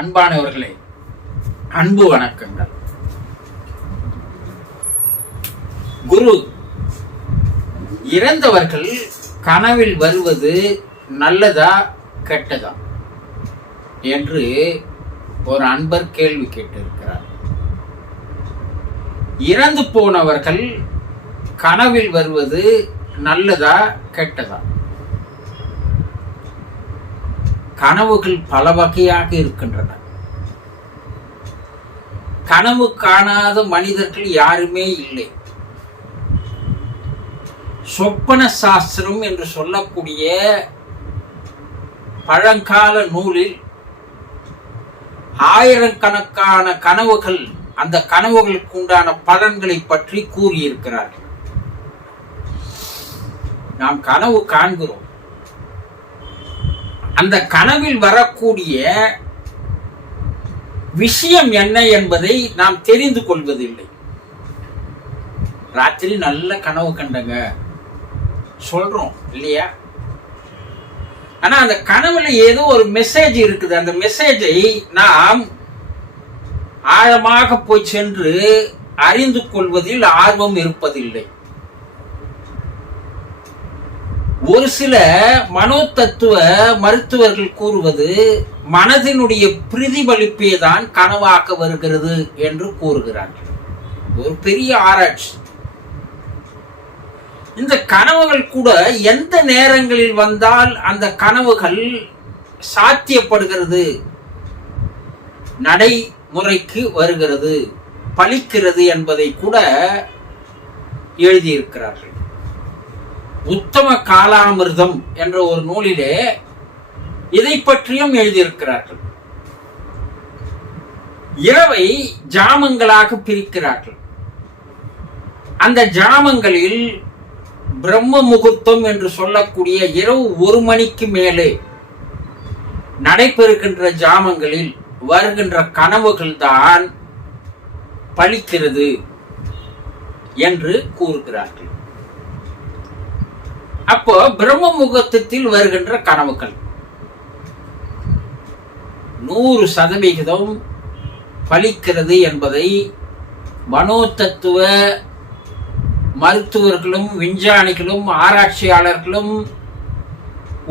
அன்பானவர்களே, அன்பு வணக்கங்கள். குரு, இறந்தவர்கள் கனவில் வருவது நல்லதா கெட்டதா என்று ஒரு அன்பர் கேள்வி கேட்டிருக்கிறார். இறந்து போனவர்கள் கனவில் வருவது நல்லதா கெட்டதா? கனவுகள் பல வகையாக இருக்கின்றன. கனவு காணாத மனிதர்கள் யாருமே இல்லை. சொப்பன சாஸ்திரம் என்று சொல்லக்கூடிய பழங்கால நூலில் ஆயிரக்கணக்கான கனவுகள், அந்த கனவுகளுக்கு உண்டான பலன்களை பற்றி கூறியிருக்கிறார்கள். நாம் கனவு காண்கிறோம். அந்த கனவில் வரக்கூடிய விஷயம் என்ன என்பதை நாம் தெரிந்து கொள்வதில்லை. ராத்திரி நல்ல கனவு கண்டங்க சொல்றோம் இல்லையா? ஆனா அந்த கனவுல ஏதோ ஒரு மெசேஜ் இருக்குது. அந்த மெசேஜை நாம் ஆழமாக போய் சென்று அறிந்து கொள்வதில் ஆர்வம் இருப்பதில்லை. ஒரு சில மனோதத்துவ மருத்துவர்கள் கூறுவது மனதினுடைய பிரதிபலிப்பே தான் கனவாக வருகிறது என்று கூறுகிறார்கள். ஒரு பெரிய ஆராய்ச்சி. இந்த கனவுகள் கூட எந்த நேரங்களில் வந்தால் அந்த கனவுகள் சாத்தியப்படுகிறது, நடைமுறைக்கு வருகிறது, பலிக்கிறது என்பதை கூட எழுதியிருக்கிறார்கள். உத்தம காலாமிர்தம் என்ற ஒரு நூலிலே இதை பற்றியும் எழுதியிருக்கிறார்கள். இரவை ஜாமங்களாக பிரிக்கிறார்கள். அந்த ஜாமங்களில் பிரம்ம முகூர்த்தம் என்று சொல்லக்கூடிய இரவு 1 மணிக்கு மேலே நடைபெறுகின்ற ஜாமங்களில் வருகின்ற கனவுகள் தான் பலிக்கிறது என்று கூறுகிறார்கள். அப்போ பிரம்ம முகூர்த்தத்தில் வருகின்ற கனவுகள் 100% பலிக்கிறது என்பதை மனோதத்துவ மருத்துவர்களும் விஞ்ஞானிகளும் ஆராய்ச்சியாளர்களும்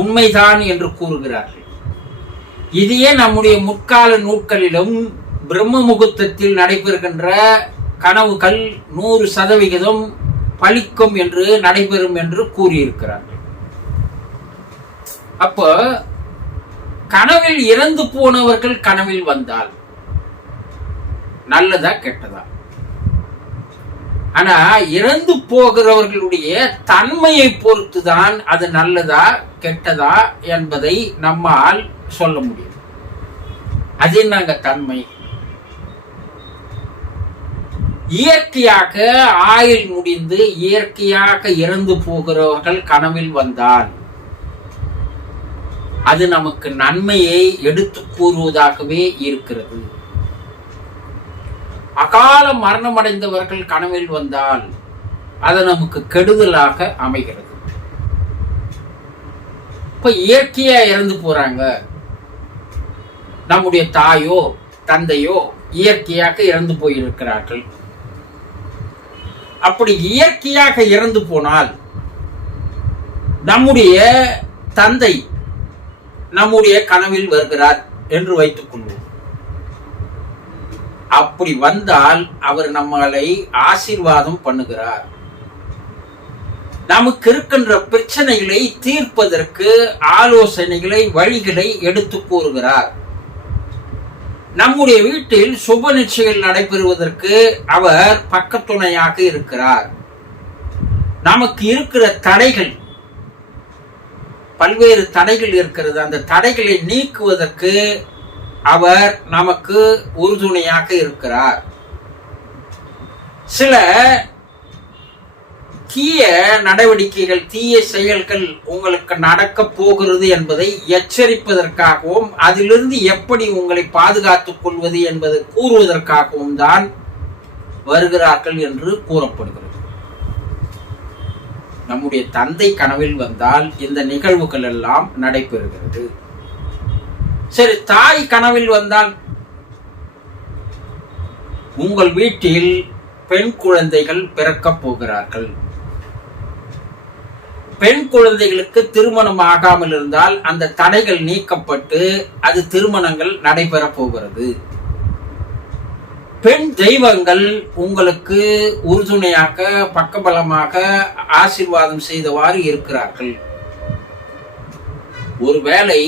உண்மைதான் என்று கூறுகிறார்கள். இதையே நம்முடைய முற்கால நூல்களிலும் பிரம்ம முகூர்த்தத்தில் நடைபெறுகின்ற கனவுகள் 100% பலிக்கும் என்று நடைபெறும் என்று கூறியிருக்கிறார்கள். அப்போ கனவில் இறந்து போனவர்கள் கனவில் வந்தால் நல்லதா கெட்டதா? ஆனா இறந்து போகிறவர்களுடைய தன்மையை பொறுத்துதான் அது நல்லதா கெட்டதா என்பதை நம்மால் சொல்ல முடியும். அது என்னங்க தன்மை? இயற்கையாக ஆயுள் முடிந்து இயற்கையாக இறந்து போகிறவர்கள் கனவில் வந்தால் அது நமக்கு நன்மையை எடுத்து கூறுவதாகவே இருக்கிறது. அகால மரணம் அடைந்தவர்கள் கனவில் வந்தால் அது நமக்கு கெடுதலாக அமைகிறது. இப்ப இயற்கையா இறந்து போறாங்க, நம்முடைய தாயோ தந்தையோ இயற்கையாக இறந்து போயிருக்கிறார்கள். அப்படி இயற்கையாக இறந்து போனால் நம்முடைய தந்தை நம்முடைய கனவில் வருகிறார் என்று வைத்துக் கொள்வோம். அப்படி வந்தால் அவர் நம்மளை ஆசீர்வாதம் பண்ணுகிறார். நமக்கு இருக்கின்ற பிரச்சனைகளை தீர்ப்பதற்கு ஆலோசனைகளை, வழிகளை எடுத்து கூறுகிறார். நம்முடைய வீட்டில் சுப நிச்சயங்கள் நடைபெறுவதற்கு அவர் பக்கத்துணையாக இருக்கிறார். நமக்கு இருக்கிற தடைகள், பல்வேறு தடைகள் இருக்கிறது, அந்த தடைகளை நீக்குவதற்கு அவர் நமக்கு உறுதுணையாக இருக்கிறார். சில தீய நடவடிக்கைகள், தீய செயல்கள் உங்களுக்கு நடக்க போகிறது என்பதை எச்சரிப்பதற்காகவும் அதிலிருந்து எப்படி உங்களை பாதுகாத்துக் கொள்வது என்பதை கூறுவதற்காகவும் தான் வருகிறார்கள் என்று கூறப்படுகிறது. நம்முடைய தந்தை கனவில் வந்தால் இந்த நிகழ்வுகள் எல்லாம் நடைபெறுகிறது. சரி, தாய் கனவில் வந்தால் உங்கள் வீட்டில் பெண் குழந்தைகள் பிறக்கப் போகிறார்கள். பெண் குழந்தைகளுக்கு திருமணம் ஆகாமல் இருந்தால் அந்த தடைகள் நீக்கப்பட்டு அது திருமணங்கள் நடைபெறப் போகிறது. பெண் தெய்வங்கள் உங்களுக்கு உறுதுணையாக பக்கபலமாக ஆசீர்வாதம் செய்தவாறு இருக்கிறார்கள். ஒருவேளை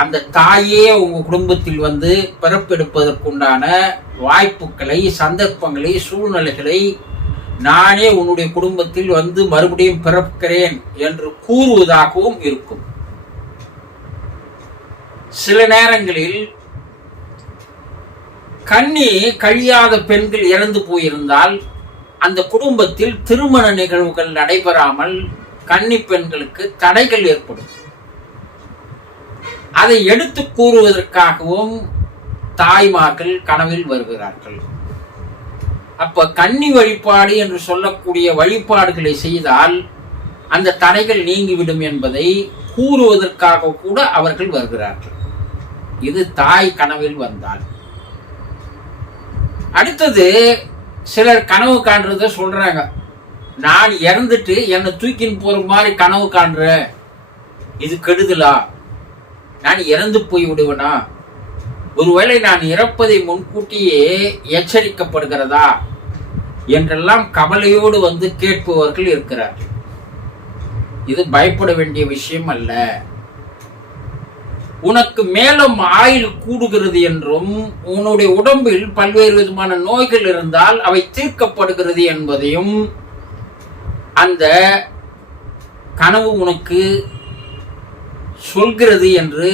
அந்த தாயே உங்க குடும்பத்தில் வந்து பிறப்பெடுப்பதற்குண்டான வாய்ப்புகளை, சந்தர்ப்பங்களை, சூழ்நிலைகளை நானே உன்னுடைய குடும்பத்தில் வந்து மறுபடியும் பிறக்கிறேன் என்று கூறுவதாகவும் இருக்கும். சில நேரங்களில் கன்னி கழியாத பெண்கள் இறந்து போயிருந்தால் அந்த குடும்பத்தில் திருமண நிகழ்வுகள் நடைபெறாமல் கன்னி பெண்களுக்கு தடைகள் ஏற்படும். அதை எடுத்து கூறுவதற்காகவும் தாய்மார்கள் கனவில் வருகிறார்கள். அப்ப கன்னி வழிபாடு என்று சொல்லக்கூடிய வழிபாடுகளை செய்தால் அந்த தடைகள் நீங்கிவிடும் என்பதை கூறுவதற்காக கூட அவர்கள் வருகிறார்கள். இது தாய் கனவில் வந்தால். அடுத்தது சிலர் கனவு காண்றத சொல்றாங்க. நான் இறந்துட்டு என்னை தூக்கின்னு போற மாதிரி கனவு காண்ற, இது கெடுதலா? நான் இறந்து போய் விடுவனா? ஒருவேளை நான் இறப்பதை முன்கூட்டியே எச்சரிக்கப்படுகிறதா என்றெல்லாம் கவலையோடு வந்து கேட்பவர்கள் இருக்கிறார்கள். இது பயப்பட வேண்டிய விஷயம் அல்ல. உனக்கு மேலும் ஆயுள் கூடுகிறது என்றும் உன்னுடைய உடம்பில் பல்வேறு விதமான நோய்கள் இருந்தால் அவை தீர்க்கப்படுகிறது என்பதையும் அந்த கனவு உனக்கு சொல்கிறது என்று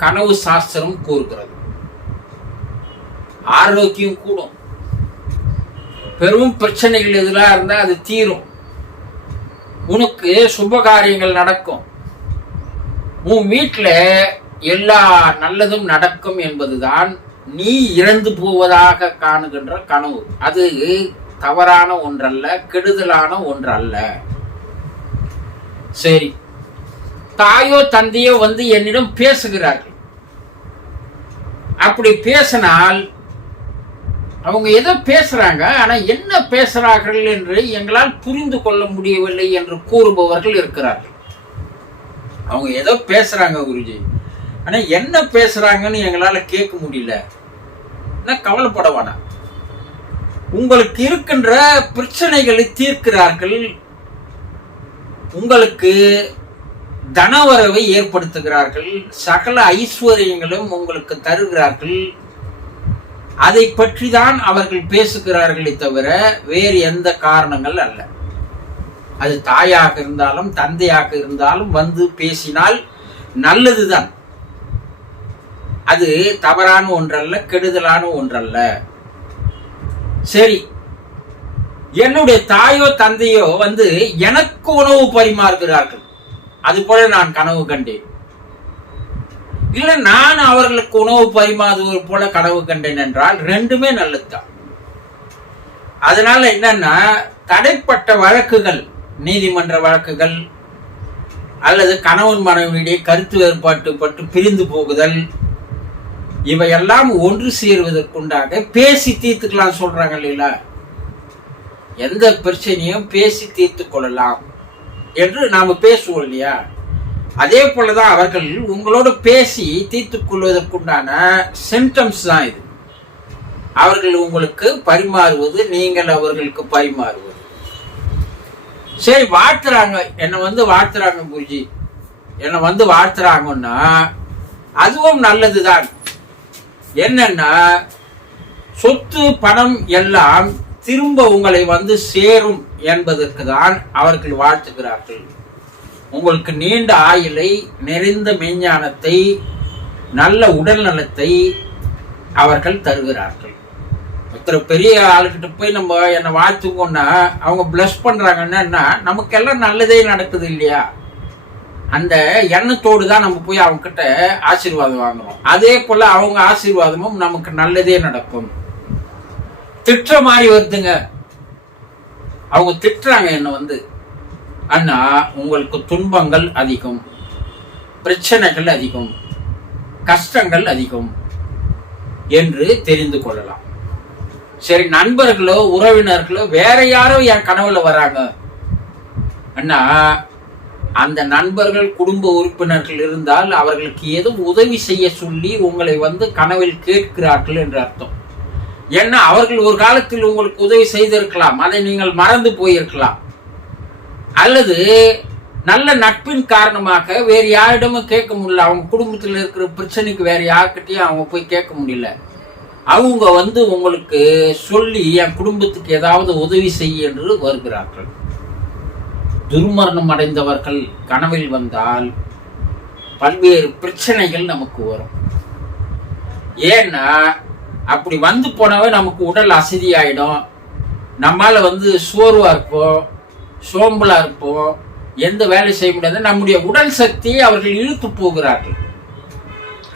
கனவு சாஸ்திரம் கூறுகிறது. ஆரோக்கியம் கூடும். பெரும் பிரச்சனைகள் எதுலாம் இருந்தா அது தீரும். உனக்கு சுப காரியங்கள் நடக்கும். உன் வீட்டில் எல்லா நல்லதும் நடக்கும் என்பதுதான் நீ இறந்து போவதாக காணுகின்ற கனவு. அது தவறான ஒன்றல்ல, கெடுதலான ஒன்றல்ல. சரி, தாயோ தந்தையோ வந்து என்னிடம் பேசுகிறார்கள். அப்படி பேசினால் அவங்க ஏதோ பேசுறாங்க, ஆனா என்ன பேசுறார்கள் என்று எங்களால் புரிந்து கொள்ள முடியவில்லை என்று கூறுபவர்கள் இருக்கிறார்கள். அவங்க ஏதோ பேசுறாங்க குருஜி, ஆனா என்ன பேசுறாங்கன்னு எங்களால கேட்க முடியல. கவலைப்பட வேணாம். உங்களுக்கு இருக்கின்ற பிரச்சனைகளை தீர்க்கிறார்கள். உங்களுக்கு தனவரவை ஏற்படுத்துகிறார்கள். சகல ஐஸ்வர்யங்களும் உங்களுக்கு தருகிறார்கள். அதை பற்றி தான் அவர்கள் பேசுகிறார்களே தவிர வேறு எந்த காரணங்கள் அல்ல. அது தாயாக இருந்தாலும் தந்தையாக இருந்தாலும் வந்து பேசினால் நல்லதுதான். அது தவறான ஒன்றல்ல, கெடுதலான ஒன்றல்ல. சரி, என்னுடைய தாயோ தந்தையோ வந்து எனக்கு உணவு பரிமாறுகிறார்கள், அது போல நான் கனவு கண்டேன். இல்ல நான் அவர்களுக்கு உணவு பரிமாறுவது போல கனவு கண்டேன் என்றால் ரெண்டுமே நல்லதுதான். அதனால என்னன்னா, தடைப்பட்ட வழக்குகள், நீதிமன்ற வழக்குகள் அல்லது கணவன் மனைவியிடையே கருத்து வேறுபாட்டு பட்டு பிரிந்து போகுதல், இவையெல்லாம் ஒன்று சேருவதற்குண்டாக பேசி தீர்த்துக்கலாம் சொல்றாங்க இல்லைங்களா? எந்த பிரச்சனையும் பேசி தீர்த்து கொள்ளலாம் என்று நாம பேசுவோம் இல்லையா? அதே போலதான் அவர்கள் உங்களோடு பேசி தீர்த்துக் கொள்வதற்குண்டான சிம்டம்ஸ் தான் இது. அவர்கள் உங்களுக்கு பரிமாறுவது, நீங்கள் அவர்களுக்கு பரிமாறுவது. சரி, வாழ்த்துறாங்க, என்னை வந்து வாழ்த்துறாங்க குருஜி, என்னை வந்து வாழ்த்துறாங்கன்னா அதுவும் நல்லதுதான். என்னன்னா, சொத்து பணம் எல்லாம் திரும்ப உங்களை வந்து சேரும் என்பதற்கு தான் அவர்கள் வாழ்த்துகிறார்கள். உங்களுக்கு நீண்ட ஆயுளை, நிறைந்த மெஞ்ஞானத்தை, நல்ல உடல் நலத்தை அவர்கள் தருகிறார்கள். ஒருத்தர் பெரிய ஆளுகிட்ட போய் நம்ம என்னை வாழ்த்துக்கோன்னா அவங்க பிளஸ் பண்றாங்கன்னா நமக்கு எல்லாம் நல்லதே நடக்குது இல்லையா? அந்த எண்ணத்தோடு தான் நம்ம போய் அவங்க கிட்ட ஆசீர்வாதம் வாங்குறோம். அதே போல அவங்க ஆசீர்வாதமும் நமக்கு நல்லதே நடக்கும். திட்டுற மாதிரி வருதுங்க, அவங்க திட்டுறாங்க என்ன வந்து, ஆனா உங்களுக்கு துன்பங்கள் அதிகம், பிரச்சனைகள் அதிகம். கஷ்டங்கள் அதிகம் என்று தெரிந்து கொள்ளலாம். சரி, நண்பர்களோ உறவினர்களோ வேற யாரோ என் கனவுல வராங்க அண்ணா, அந்த நண்பர்கள் குடும்ப உறுப்பினர்கள் இருந்தால் அவர்களுக்கு எதுவும் உதவி செய்ய சொல்லி உங்களை கனவில் கேட்கிறார்கள் என்று அர்த்தம். ஏன்னா அவர்கள் ஒரு காலத்தில் உங்களுக்கு உதவி செய்திருக்கலாம், அதை நீங்கள் மறந்து போயிருக்கலாம். அல்லது நல்ல நட்பின் காரணமாக வேறு யாரிடமும் கேட்க முடியல, அவங்க குடும்பத்தில் இருக்கிற பிரச்சனைக்கு வேற யார்கிட்டயும் அவங்க போய் கேட்க முடியல. அவங்க உங்களுக்கு சொல்லி என் குடும்பத்துக்கு ஏதாவது உதவி செய்ய என்று வருகிறார்கள். துர்மரணம் அடைந்தவர்கள் கனவில் வந்தால் பல்வேறு பிரச்சனைகள் நமக்கு வரும். ஏன்னா அப்படி போனவே நமக்கு உடல் அசதியாயிடும், நம்மால சோர்வா இருப்போம், சோம்பலா இருப்போம், எந்த வேலை செய்ய முடியாது. நம்முடைய உடல் சக்தியை அவர்கள் இழுத்து போகிறார்கள்.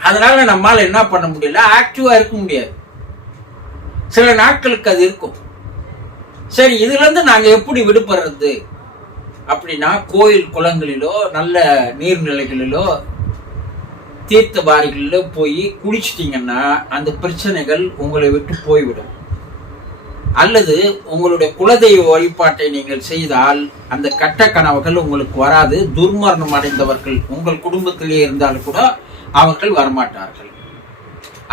அதனால நம்மால என்ன பண்ண முடியல, ஆக்டிவா இருக்க முடியாது. சில நாட்களுக்கு அது இருக்கும். சரி, இதுல இருந்து நாங்க எப்படி விடுபடுறது அப்படின்னா, கோயில் குளங்களிலோ நல்ல நீர்நிலைகளிலோ தீர்த்த பாரிகளிலோ போய் குளிச்சிட்டீங்கன்னா அந்த பிரச்சனைகள் உங்களை விட்டு போய்விடும். அல்லது உங்களுடைய குலதெய்வ வழிபாட்டை நீங்கள் செய்தால் அந்த கட்ட கனவுகள் உங்களுக்கு வராது. துர்மரணம் அடைந்தவர்கள் உங்கள் குடும்பத்திலே இருந்தாலும் கூட அவர்கள் வரமாட்டார்கள்.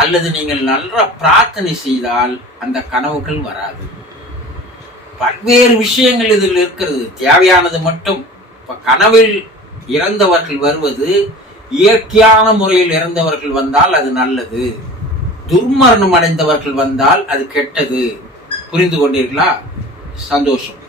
அல்லது நீங்கள் நல்ல பிரார்த்தனை செய்தால் அந்த கனவுகள் வராது. பல்வேறு விஷயங்கள் இதில் இருக்கிறது. தேவையானது மட்டும் இப்ப கனவில் இறந்தவர்கள் வருவது இயற்கையான முறையில் இறந்தவர்கள் வந்தால் அது நல்லது, துர்மரணம் அடைந்தவர்கள் வந்தால் அது கெட்டது. புரிந்து கொண்டீர்களா? சந்தோஷம்.